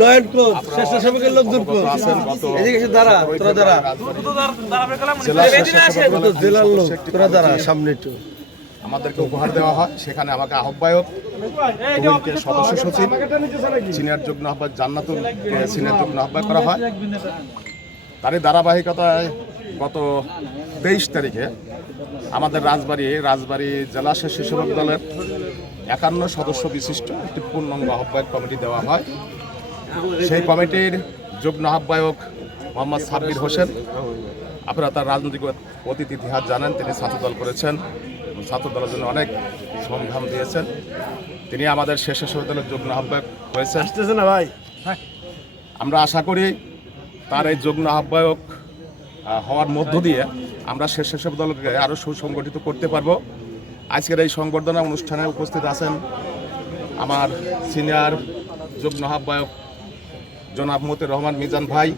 নয়ন close স্বেচ্ছাসেবকের লোকজন এদিকে এসে দাঁড়া তোরা দাঁড়া। জেলার লোক তোরা দাঁড়া সামনে একটু। আমাদেরকে উপহার দেওয়া হয়। সেখানে আমাকে আহ্বায়ক সদস্য সচিব সিনিয়র যুগ্ম আহ্বায়ক জান্নাতুল সিনিয়র যুগ্ম আহ্বায়ক করা হয়। তারই ধারাবাহিকতায় গত তেইশ তারিখে আমাদের রাজবাড়ি রাজবাড়ী জেলা স্বেচ্ছাসেবক দলের একান্ন সদস্য বিশিষ্ট একটি পূর্ণাঙ্গ আহ্বায়ক কমিটি দেওয়া হয়। সেই কমিটির যুগ্ম আহ্বায়ক মোহাম্মদ সাব্বির হোসেন। আপনারা তার রাজনৈতিক অতীত ইতিহাস জানেন তিনি ছাত্রদল করেছেন। ছাত্র দলের জন্য অনেক সংগ্রাম দিয়েছেন। তিনি আমাদের শেষ দলের যুগ্ম আহ্বায়ক হয়েছেন। না ভাই। আমরা আশা করি তার এই যুগ্ম আহ্বায়ক হওয়ার মধ্য দিয়ে আমরা শেষ দলকে আরও সুসংগঠিত করতে পারব। আজকের এই সংবর্ধনা অনুষ্ঠানে উপস্থিত আছেন আমার সিনিয়র যুগ্ম আহ্বায়ক জনাব মতির রহমান, মিজান ভাই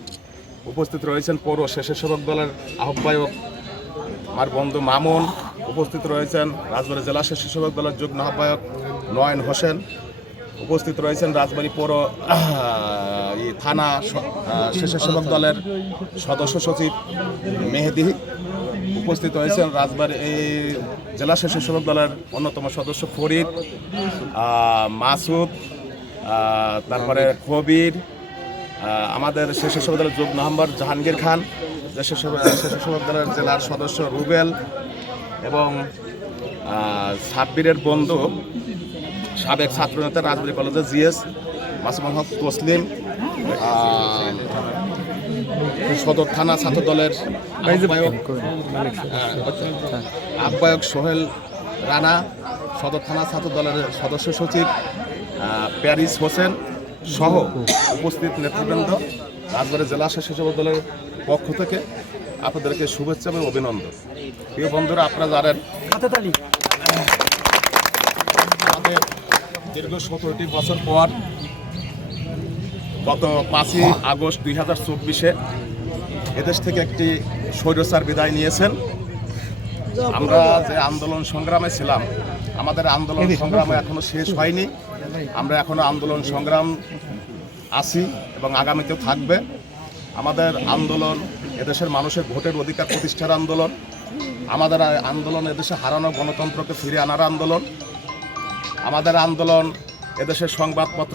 উপস্থিত রয়েছেন, পৌর স্বেচ্ছাসেবক দলের আহ্বায়ক আমার বন্ধু মামুন উপস্থিত রয়েছেন, রাজবাড়ী জেলা স্বেচ্ছাসেবক দলের যুগ্ম আহ্বায়ক নয়ন হোসেন উপস্থিত রয়েছেন, রাজবাড়ী পৌর থানা স্বেচ্ছাসেবক দলের সদস্য সচিব মেহেদি উপস্থিত হয়েছেন রাজবাড়ী, এই জেলা স্বেচ্ছাসেবক দলের অন্যতম সদস্য ফরিদ মাসুদ তারপরে কবির আমাদের স্বেচ্ছাসেবক দলের যুগ্ম নাম্বার জাহাঙ্গীর খান স্বেচ্ছাসেবক স্বেচ্ছাসেবক জেলার সদস্য রুবেল এবং সাব্বিরের বন্ধু সাবেক ছাত্রনেতা রাজবাড়ী কলেজের জিএস মাসুমুল হক তসলিম সদর থানা ছাত্র দলের আহ্বায়ক সোহেল রানা, সদর থানা ছাত্র দলের সদস্য সচিব প্যারিস হোসেন সহ উপস্থিত নেতৃবৃন্দ রাজবাড়ী জেলা স্বেচ্ছাসেবক পক্ষ থেকে আপনাদেরকে শুভেচ্ছা এবং অভিনন্দন। প্রিয় বন্ধুরা, আপনারা জানেন, আমাদের দীর্ঘ সতেরোটি বছর পর গত পাঁচই আগস্ট দুই হাজার চব্বিশে এদেশ থেকে একটি স্বৈরচার বিদায় নিয়েছেন। আমরা যে আন্দোলন সংগ্রামে ছিলাম আমাদের আন্দোলন সংগ্রামে এখনও শেষ হয়নি। আমরা এখনও আন্দোলন সংগ্রাম আছি এবং আগামীতেও থাকবে। আমাদের আন্দোলন এদেশের মানুষের ভোটের অধিকার প্রতিষ্ঠার আন্দোলন আমাদের আন্দোলন এদেশে হারানো গণতন্ত্রকে ফিরে আনার আন্দোলন আমাদের আন্দোলন এদেশের সংবাদপত্র